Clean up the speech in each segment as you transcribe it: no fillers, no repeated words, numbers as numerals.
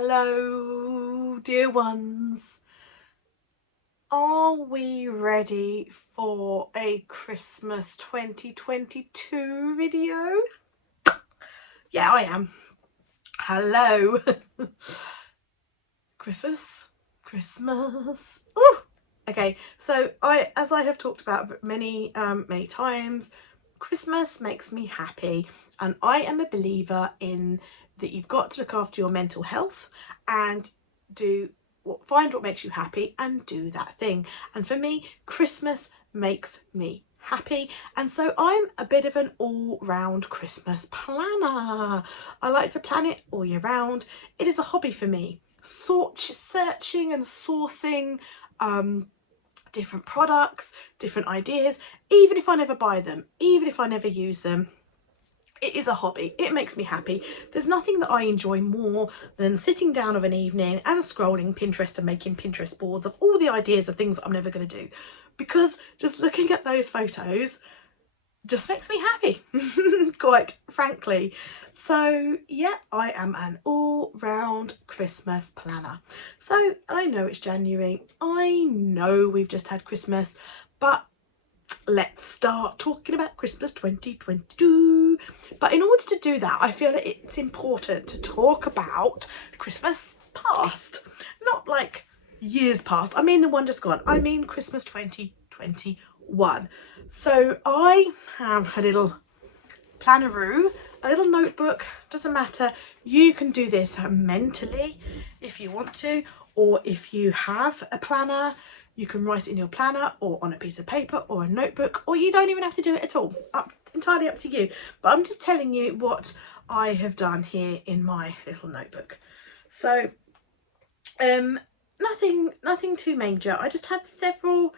Hello, dear ones. Are we ready for a Christmas 2022 video? Yeah, I am. Hello. Christmas. Ooh. Okay, so as I have talked about many times, Christmas makes me happy, and I am a believer in that you've got to look after your mental health and find what makes you happy and do that thing. And for me, Christmas makes me happy, and so I'm a bit of an all-round Christmas planner. I like to plan it all year round. It is a hobby for me, searching and sourcing different products, different ideas, even if I never buy them, even if I never use them. It is a hobby. It makes me happy. There's nothing that I enjoy more than sitting down of an evening and scrolling Pinterest and making Pinterest boards of all the ideas of things I'm never going to do, because just looking at those photos just makes me happy, quite frankly. So yeah, I am an all-round Christmas planner. So I know it's January, I know we've just had Christmas, but let's start talking about Christmas 2022. But in order to do that, I feel that it's important to talk about Christmas past, not like years past. I mean the one just gone. I mean Christmas 2021. So I have a little planneroo, a little notebook, doesn't matter. You can do this mentally if you want to, or if you have a planner, you can write it in your planner or on a piece of paper or a notebook, or you don't even have to do it at all. Entirely up to you. But I'm just telling you what I have done here in my little notebook. So nothing too major. I just have several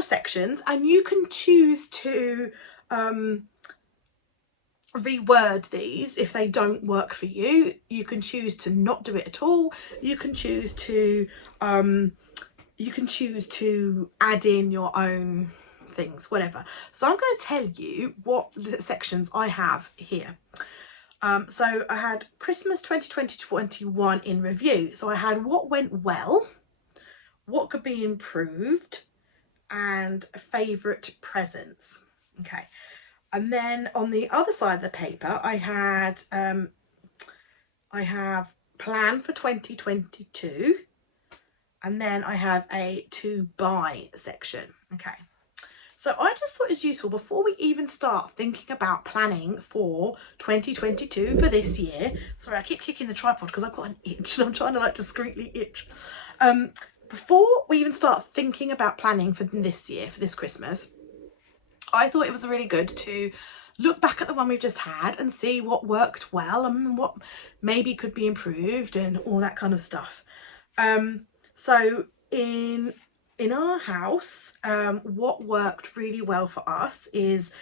sections, and you can choose to reword these if they don't work for you. You can choose to not do it at all. You can choose to add in your own things, whatever. So I'm going to tell you what sections I have here. So I had Christmas 2020-21 in review. So I had what went well, what could be improved, and favourite presents. Okay. And then on the other side of the paper, I have plan for 2022, and then I have a to buy section. Okay, so I just thought it was useful before we even start thinking about planning for 2022 for this year. Sorry, I keep kicking the tripod because I've got an itch and I'm trying to like discreetly itch. Before we even start thinking about planning for this year, for this Christmas, I thought it was really good to look back at the one we've just had and see what worked well and what maybe could be improved and all that kind of stuff. So in our house, what worked really well for us is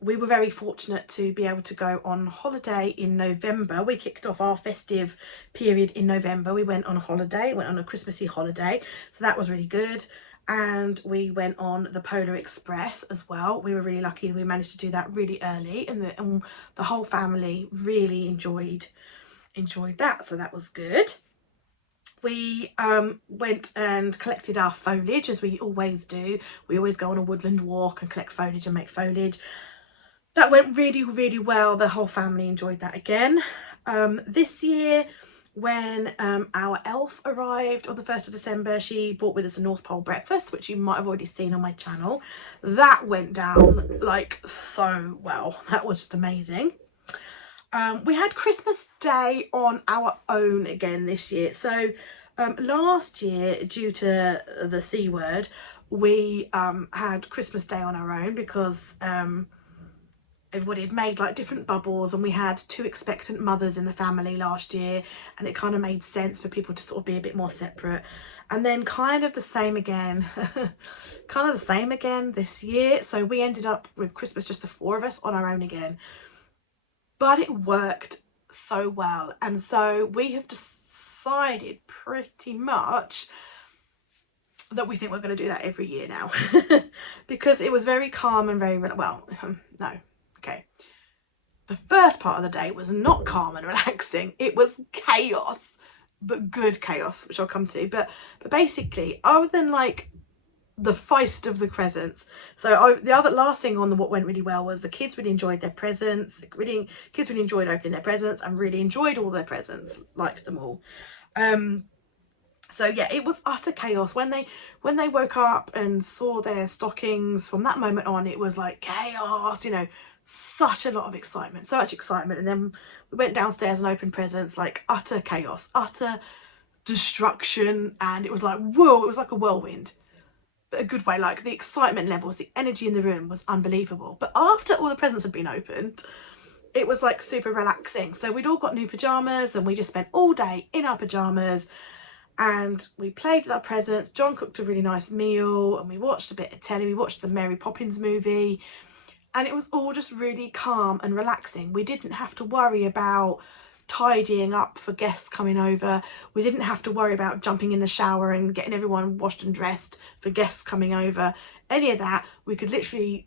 we were very fortunate to be able to go on holiday in November. We kicked off our festive period in November. We went on a holiday, went on a Christmassy holiday, so that was really good. And we went on the Polar Express as well. We were really lucky. We managed to do that really early, and the whole family really enjoyed that, so that was good. We went and collected our foliage, as we always do. We always go on a woodland walk and collect foliage and make foliage. That went really, really well. The whole family enjoyed that again. This year, when our elf arrived on the 1st of December, she brought with us a North Pole breakfast, which you might have already seen on my channel. That went down like so well. That was just amazing. We had Christmas Day on our own again this year. So last year, due to the C word, we had Christmas Day on our own because everybody had made like different bubbles, and we had 2 expectant mothers in the family last year, and it kind of made sense for people to sort of be a bit more separate. And then kind of the same again this year. So we ended up with Christmas, just the 4 of us on our own again. But it worked so well, and so we have decided pretty much that we think we're going to do that every year now because it was very calm and very no, okay, the first part of the day was not calm and relaxing. It was chaos, but good chaos, which I'll come to. But basically, other than like the feist of the presents, so last thing on the what went really well was the kids really enjoyed their presents. Kids really enjoyed opening their presents and really enjoyed all their presents, liked them all. So yeah, it was utter chaos when they woke up and saw their stockings. From that moment on, it was like chaos, you know, such a lot of excitement, so much excitement. And then we went downstairs and opened presents, like utter chaos, utter destruction. And it was like, whoa, it was like a whirlwind, but a good way. Like the excitement levels, the energy in the room was unbelievable. But after all the presents had been opened, it was like super relaxing. So we'd all got new pajamas and we just spent all day in our pajamas and we played with our presents. John cooked a really nice meal and we watched a bit of telly. We watched the Mary Poppins movie and it was all just really calm and relaxing. We didn't have to worry about tidying up for guests coming over. We didn't have to worry about jumping in the shower and getting everyone washed and dressed for guests coming over. Any of that. We could literally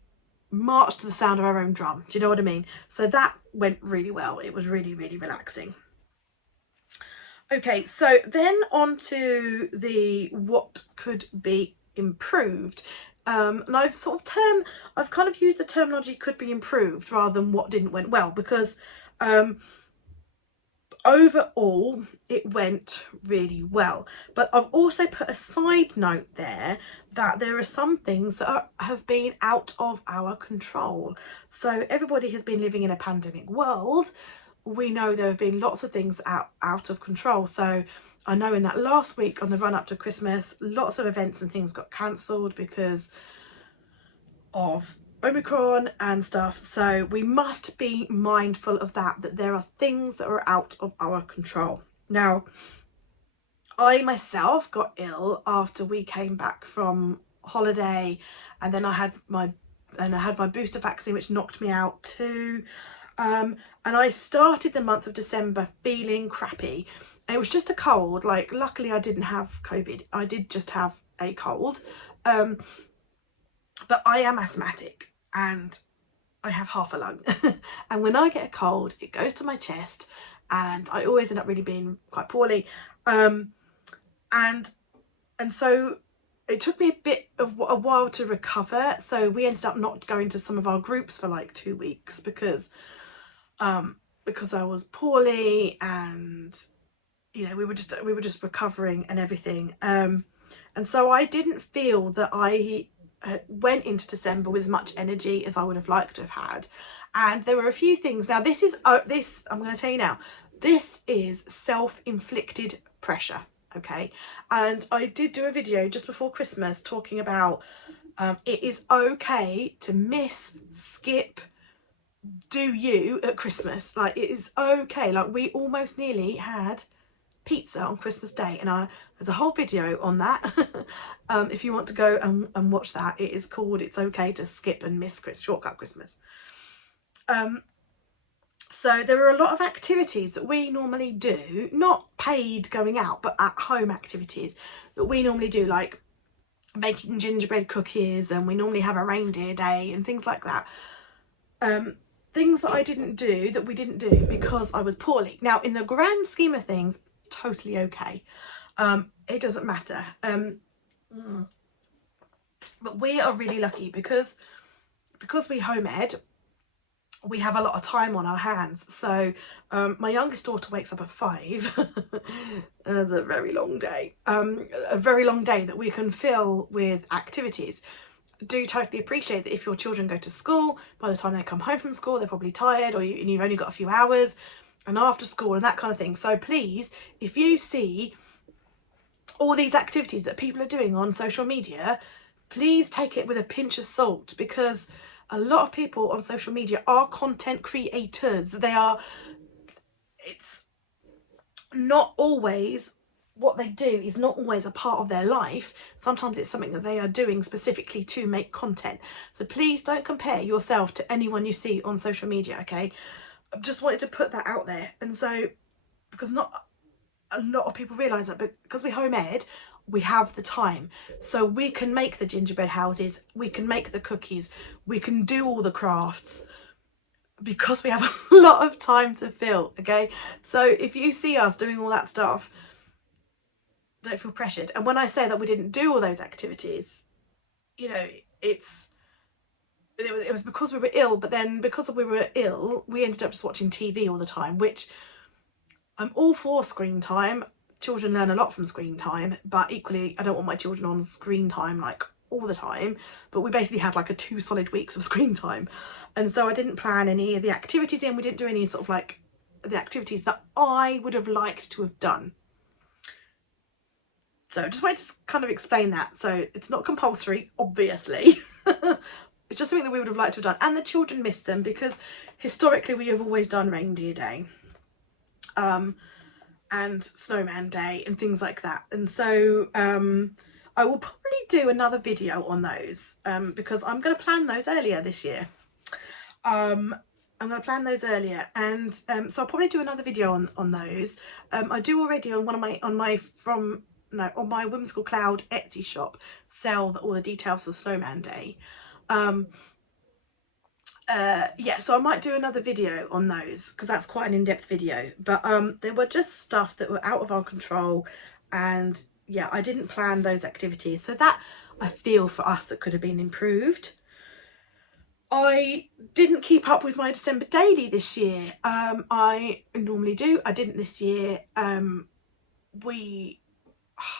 march to the sound of our own drum. Do you know what I mean? So that went really well. It was really, really relaxing. Okay, so then on to the what could be improved. And I've kind of used the terminology could be improved rather than what didn't went well, because overall it went really well. But I've also put a side note there that there are some things that have been out of our control. So everybody has been living in a pandemic world. We know there have been lots of things out of control. So I know in that last week on the run up to Christmas, lots of events and things got cancelled because of Omicron and stuff. So we must be mindful of that there are things that are out of our control. Now, I myself got ill after we came back from holiday, and then I had my booster vaccine, which knocked me out too. And I started the month of December feeling crappy. And it was just a cold. Like, luckily I didn't have COVID. I did just have a cold. But I am asthmatic and I have half a lung. And when I get a cold, it goes to my chest and I always end up really being quite poorly. And so it took me a while to recover. So we ended up not going to some of our groups for like 2 weeks because I was poorly, and you know, we were just recovering and everything. And so I didn't feel that I went into December with as much energy as I would have liked to have had. And there were a few things. Now this I'm going to tell you now, this is self-inflicted pressure. Okay, and I did do a video just before Christmas talking about it is okay to miss, skip, do you at Christmas. Like, it is okay. Like, we almost nearly had pizza on Christmas Day, and there's a whole video on that. If you want to go and watch that, it is called It's Okay to Skip and Miss Shortcut Christmas. So there are a lot of activities that we normally do, not paid going out, but at home activities that we normally do, like making gingerbread cookies, and we normally have a reindeer day and things like that. Things that I didn't do, that we didn't do because I was poorly. Now, in the grand scheme of things, totally okay. It doesn't matter. But we are really lucky because we home ed, we have a lot of time on our hands. So my youngest daughter wakes up at 5. That's a very long day. A very long day that we can fill with activities. Do totally appreciate that if your children go to school, by the time they come home from school, they're probably tired, and you've only got a few hours, and after school and that kind of thing. So please, if you see all these activities that people are doing on social media, please take it with a pinch of salt, because a lot of people on social media are content creators. It's not always what they do is not always a part of their life. Sometimes it's something that they are doing specifically to make content. So please don't compare yourself to anyone you see on social media, okay? I just wanted to put that out there. And so, because not a lot of people realise that, but because we home ed, we have the time. So we can make the gingerbread houses, we can make the cookies, we can do all the crafts, because we have a lot of time to fill, okay? So if you see us doing all that stuff, don't feel pressured. And when I say that we didn't do all those activities, you know, it was because we were ill, but then because we were ill, we ended up just watching TV all the time, which I'm all for screen time. Children learn a lot from screen time, but equally I don't want my children on screen time like all the time. But we basically had like 2 solid weeks of screen time, and so I didn't plan any of the activities in. We didn't do any sort of like the activities that I would have liked to have done. So I just wanted to kind of explain that. So it's not compulsory, obviously. It's just something that we would have liked to have done, and the children missed them because historically we have always done reindeer day and snowman day and things like that. And so I will probably do another video on those because I'm going to plan those earlier this year. I'm going to plan those earlier, and so I'll probably do another video on those. I do already on on my Whimsical Cloud Etsy shop sell all the details of Snowman Day. Yeah, so I might do another video on those because that's quite an in-depth video, but they were just stuff that were out of our control, and yeah, I didn't plan those activities, so that I feel for us that could have been improved. I didn't keep up with my December daily this year. I normally do. I didn't this year. I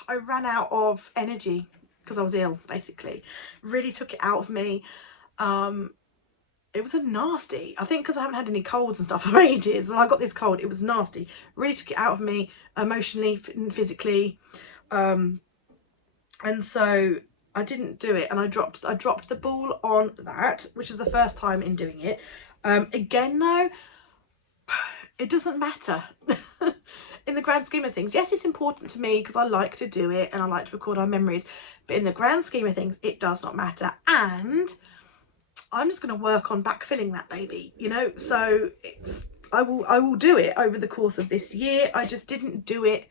ran out of energy because I was ill, basically. Really took it out of me. It was a nasty, I think because I haven't had any colds and stuff for ages. When I got this cold, it was nasty. Really took it out of me emotionally and physically. And so I didn't do it, and I dropped the ball on that, which is the first time in doing it. Again though, it doesn't matter in the grand scheme of things. Yes, it's important to me because I like to do it and I like to record our memories, but in the grand scheme of things it does not matter, and I'm just going to work on backfilling that baby, you know. So I will do it over the course of this year. I just didn't do it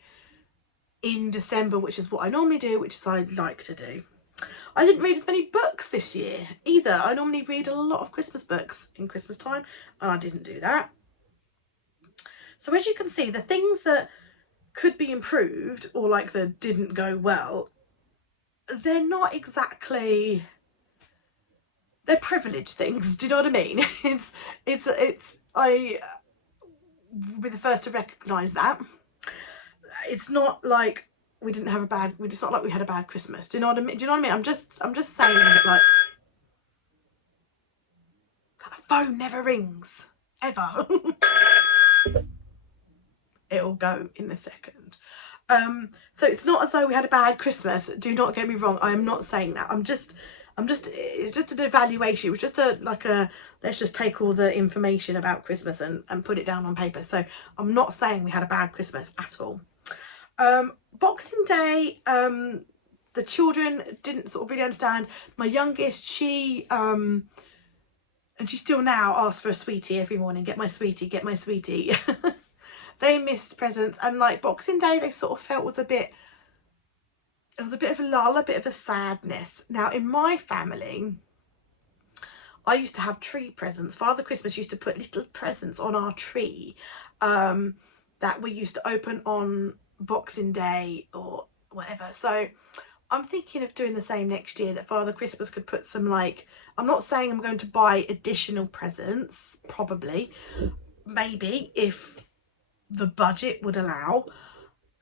in December, which is what I normally do, which is I like to do. I didn't read as many books this year either. I normally read a lot of Christmas books in Christmas time, and I didn't do that. So as you can see, the things that could be improved, or like that didn't go well, they're not exactly, they're privileged things. Do you know what I mean? I will be the first to recognise that. It's not like we didn't have a bad, it's not like we had a bad Christmas. Do you know what I mean? Do you know what I mean? I'm just saying that, like, that phone never rings ever. It'll go in a second. So it's not as though we had a bad Christmas. Do not get me wrong. I am not saying that. It's just an evaluation. It was just let's just take all the information about Christmas and put it down on paper. So I'm not saying we had a bad Christmas at all. Boxing Day, the children didn't sort of really understand. My youngest, she and she still now asks for a sweetie every morning. Get my sweetie, get my sweetie. They missed presents, and like Boxing Day, they sort of felt it was a bit of a lull, a bit of a sadness. Now in my family, I used to have tree presents. Father Christmas used to put little presents on our tree that we used to open on Boxing Day or whatever. So I'm thinking of doing the same next year, that Father Christmas could put some, like, I'm not saying I'm going to buy additional presents, probably, maybe if the budget would allow,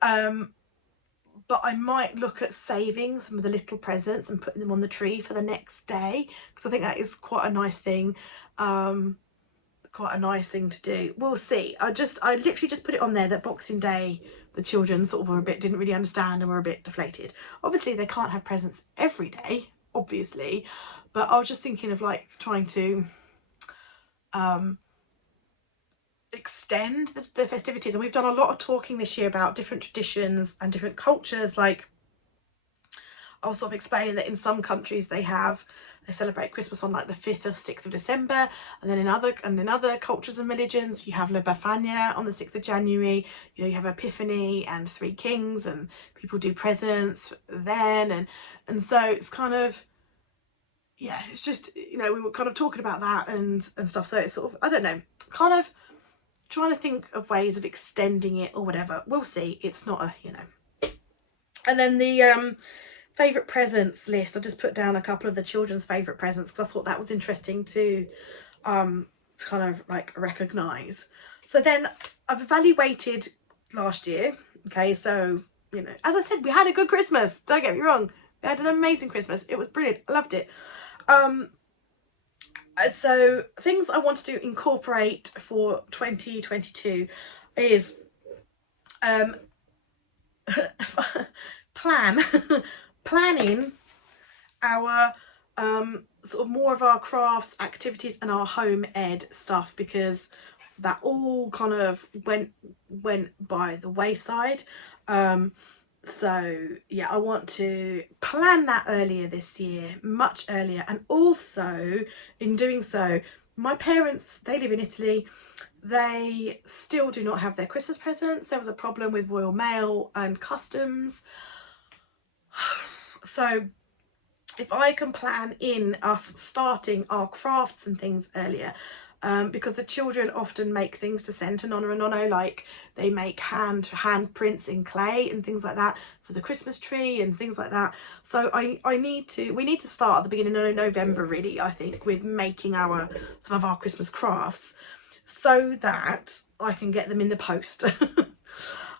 but I might look at saving some of the little presents and putting them on the tree for the next day, because I think that is quite a nice thing. Quite a nice thing to do. We'll see. I literally just put it on there that Boxing Day the children sort of were didn't really understand and were a bit deflated. Obviously they can't have presents every day, obviously, but I was just thinking of like trying to extend the festivities. And we've done a lot of talking this year about different traditions and different cultures. Like, I was sort of explaining that in some countries they celebrate Christmas on like the 5th or 6th of December, and then in other cultures and religions you have Le Befania on the 6th of January. You know, you have Epiphany and Three Kings, and people do presents then, and so it's kind of, yeah, it's just, you know, we were kind of talking about that and stuff. So it's sort of, I don't know, kind of trying to think of ways of extending it or whatever. We'll see. It's not a, you know, And then the favourite presents list, I just put down a couple of the children's favourite presents because I thought that was interesting to kind of like recognise. So then I've evaluated last year. Okay, so, you know, as I said, we had a good Christmas. Don't get me wrong. We had an amazing Christmas. It was brilliant. I loved it. So things I want to incorporate for 2022 is planning our sort of more of our crafts activities and our home ed stuff, because that all kind of went by the wayside. So yeah, I want to plan that earlier this year, much earlier. And also in doing so, my parents, they live in Italy. They still do not have their Christmas presents. There was a problem with Royal Mail and customs. So if I can plan in us starting our crafts and things earlier, because the children often make things to send to Nonna and Nonno, like they make hand prints in clay and things like that for the Christmas tree and things like that. So we need to start at the beginning of November, really, I think, with making some of our Christmas crafts, so that I can get them in the post.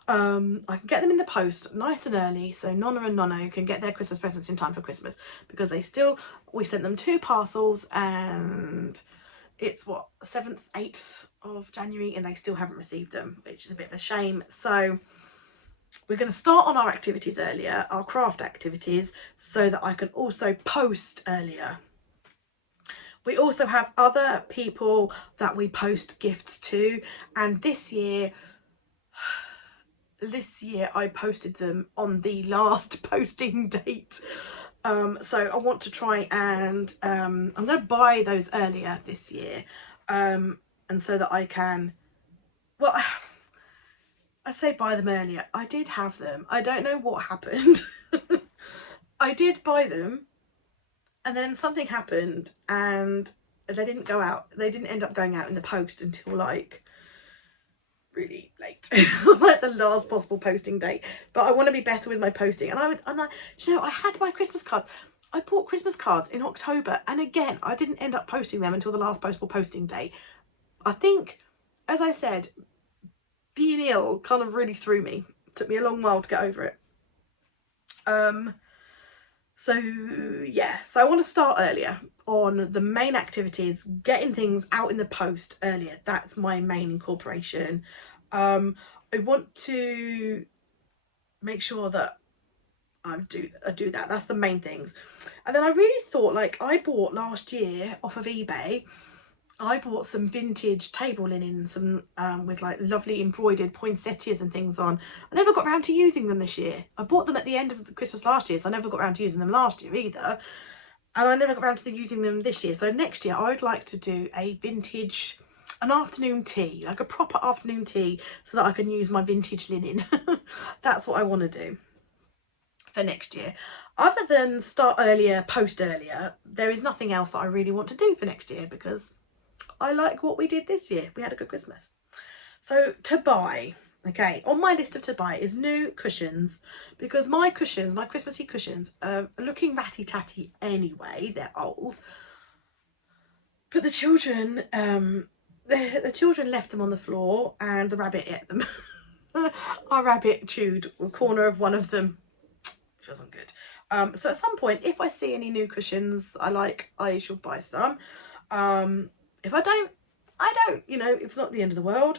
I can get them in the post nice and early, so Nonna and Nonno can get their Christmas presents in time for Christmas, because we sent them 2 parcels, and it's what, 7th, 8th of January, and they still haven't received them, which is a bit of a shame. So we're going to start on our activities earlier, our craft activities, so that I can also post earlier. We also have other people that we post gifts to, and this year I posted them on the last posting date. So I want to try and I'm going to buy those earlier this year, and so that I can, well, I say buy them earlier. I did have them. I don't know what happened. I did buy them, and then something happened and they didn't go out. They didn't end up going out in the post until like really late, like the last possible posting date. But I want to be better with my posting, and I had my Christmas cards. I bought Christmas cards in October, and again I didn't end up posting them until the last possible posting date. I think, as I said, being ill kind of really threw me. It took me a long while to get over it. So yeah, so I want to start earlier on the main activities, getting things out in the post earlier. That's my main incorporation. I want to make sure that I do that. That's the main things. And then I really thought, like, I bought last year off of eBay, I bought some vintage table linen, some with like lovely embroidered poinsettias and things on. I never got around to using them this year. I bought them at the end of Christmas last year, so I never got around to using them last year either. And I never got around to using them this year. So next year I would like to do an afternoon tea, like a proper afternoon tea, so that I can use my vintage linen. That's what I want to do for next year. Other than start earlier, post earlier, there is nothing else that I really want to do for next year, because I like what we did this year. We had a good Christmas. So to buy, okay, on my list of to buy is new cushions, because my Christmassy cushions are looking ratty-tatty anyway. They're old. But the children, the children left them on the floor and the rabbit ate them. Our rabbit chewed a corner of one of them, which wasn't good. So at some point, if I see any new cushions I like, I shall buy some. If I don't, I don't, you know, it's not the end of the world.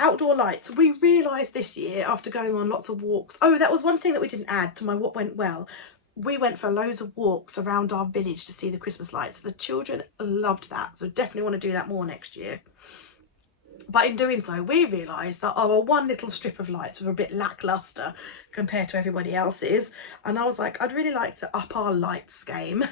Outdoor lights. We realised this year, after going on lots of walks, oh, that was one thing that we didn't add to my what went well. We went for loads of walks around our village to see the Christmas lights. The children loved that, so definitely want to do that more next year. But in doing so, we realised that our one little strip of lights was a bit lacklustre compared to everybody else's. And I was like, I'd really like to up our lights game.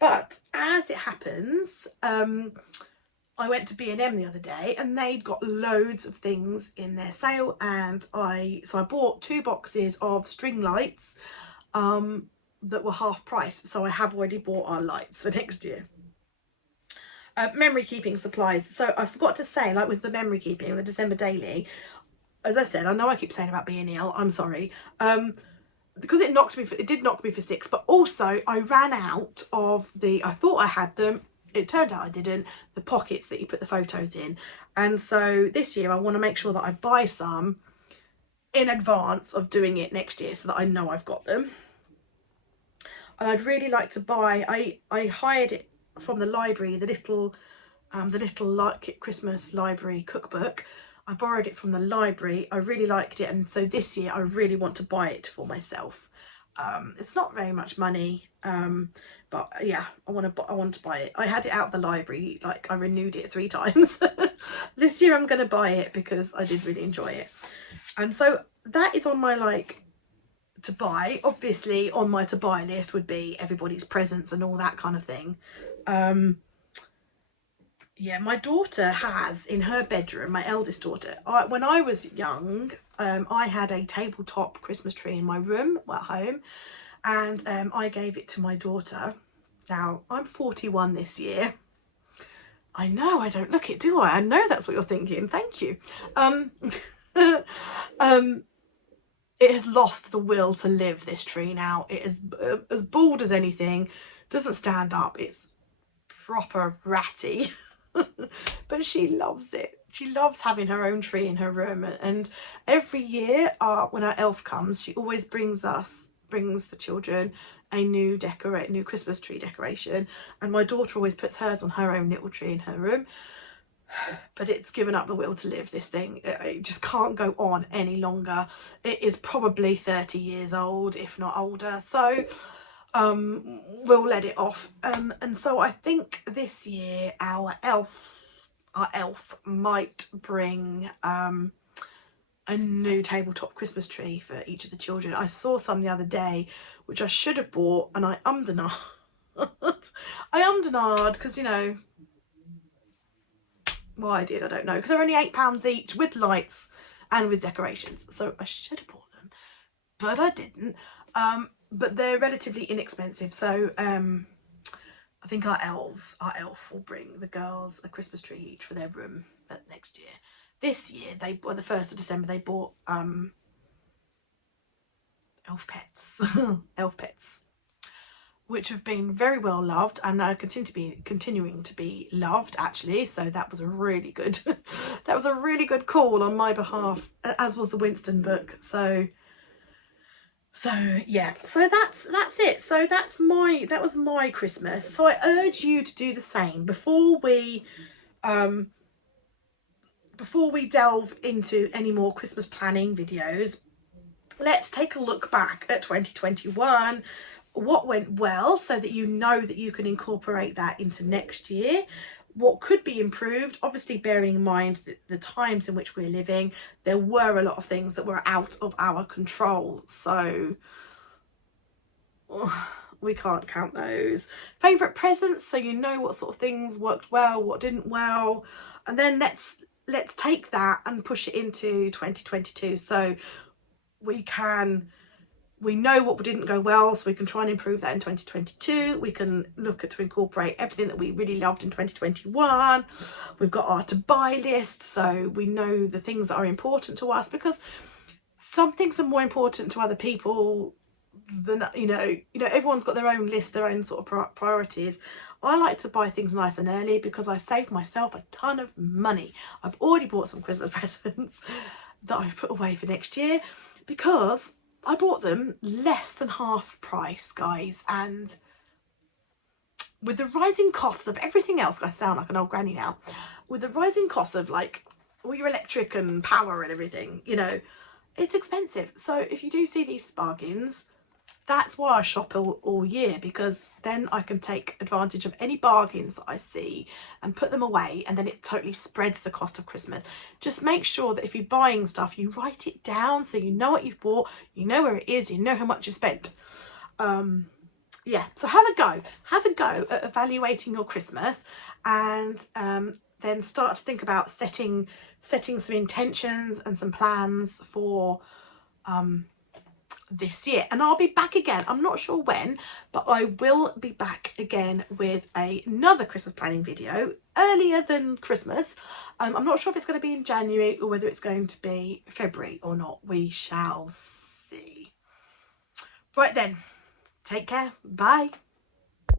But as it happens, I went to B&M the other day, and they'd got loads of things in their sale, and I bought 2 boxes of string lights that were half price. So I have already bought our lights for next year. Memory keeping supplies. So I forgot to say, like with the memory keeping, the December daily, as I said, I know I keep saying about being ill, I'm sorry, because it did knock me for 6, but also I ran out of I thought I had them, it turned out I didn't, the pockets that you put the photos in. And so this year I want to make sure that I buy some in advance of doing it next year so that I know I've got them. And I'd really like to buy, I hired it from the library, the little like Christmas library cookbook. I borrowed it from the library. I really liked it, and so this year I really want to buy it for myself. It's not very much money, but yeah, I want to buy it. I had it out of the library, like I renewed it 3 times. This year I'm going to buy it because I did really enjoy it, and so that is on my to buy. Obviously on my to buy list would be everybody's presents and all that kind of thing. Yeah, my daughter has in her bedroom, my eldest daughter, when I was young, I had a tabletop Christmas tree in my room at home, and I gave it to my daughter. Now, I'm 41 this year. I know, I don't look it, do I? I know that's what you're thinking. Thank you. It has lost the will to live, this tree now. It is as bald as anything, doesn't stand up, it's proper ratty. But she loves it. She loves having her own tree in her room, and every year when our elf comes, she always brings the children a new Christmas tree decoration, and my daughter always puts hers on her own little tree in her room. But it's given up the will to live, this thing. It just can't go on any longer. It is probably 30 years old, if not older, so we'll let it off. And so I think this year our elf might bring a new tabletop Christmas tree for each of the children. I saw some the other day which I should have bought, and I ummed and ahed. I ummed and ahed because, you know, why I did, I don't know, because they're only £8 each with lights and with decorations, so I should have bought them, but I didn't. But they're relatively inexpensive, so I think our elf will bring the girls a Christmas tree each for their room next year. This year, on the 1st of December, they bought elf pets, elf pets, which have been very well loved, and continuing to be loved, actually. So that was a really good that was a really good call on my behalf, as was the Winston book. So yeah, so that's it. So that was my Christmas. So I urge you to do the same before we delve into any more Christmas planning videos. Let's take a look back at 2021, what went well, so that you know that you can incorporate that into next year. What could be improved, obviously bearing in mind the times in which we're living, there were a lot of things that were out of our control, so we can't count those. Favourite presents, so you know what sort of things worked well, what didn't well, and then let's take that and push it into 2022, so we know what didn't go well, so we can try and improve that in 2022. We can look to incorporate everything that we really loved in 2021. We've got our to buy list, so we know the things that are important to us, because some things are more important to other people than, you know, everyone's got their own list, their own sort of priorities. I like to buy things nice and early because I save myself a ton of money. I've already bought some Christmas presents that I've put away for next year, because I bought them less than half price, guys, and with the rising costs of everything else, I sound like an old granny now, with the rising costs of like all your electric and power and everything, you know, it's expensive. So if you do see these bargains, that's why I shop all year, because then I can take advantage of any bargains that I see and put them away, and then it totally spreads the cost of Christmas. Just make sure that if you're buying stuff, you write it down so you know what you've bought, you know where it is, you know how much you've spent. Yeah, so have a go at evaluating your Christmas, and then start to think about setting some intentions and some plans for this year. And I'll be back again, I'm not sure when, but I will be back again with another Christmas planning video earlier than Christmas. I'm not sure if it's going to be in January or whether it's going to be February or not. We shall see. Right then, take care, bye.